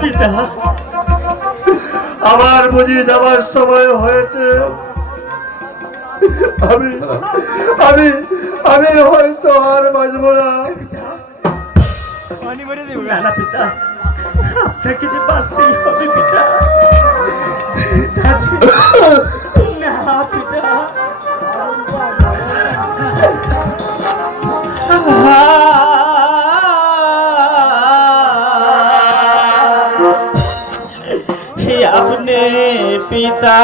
পিতা, আমার বুঝি যাবার সময় হয়েছে। আমি আমি আমি হয়তো আর বাঁচবো না। না না পিতা, আপনাকে যে বাঁচতেই হবে পিতা। না পিতা, अपने पिता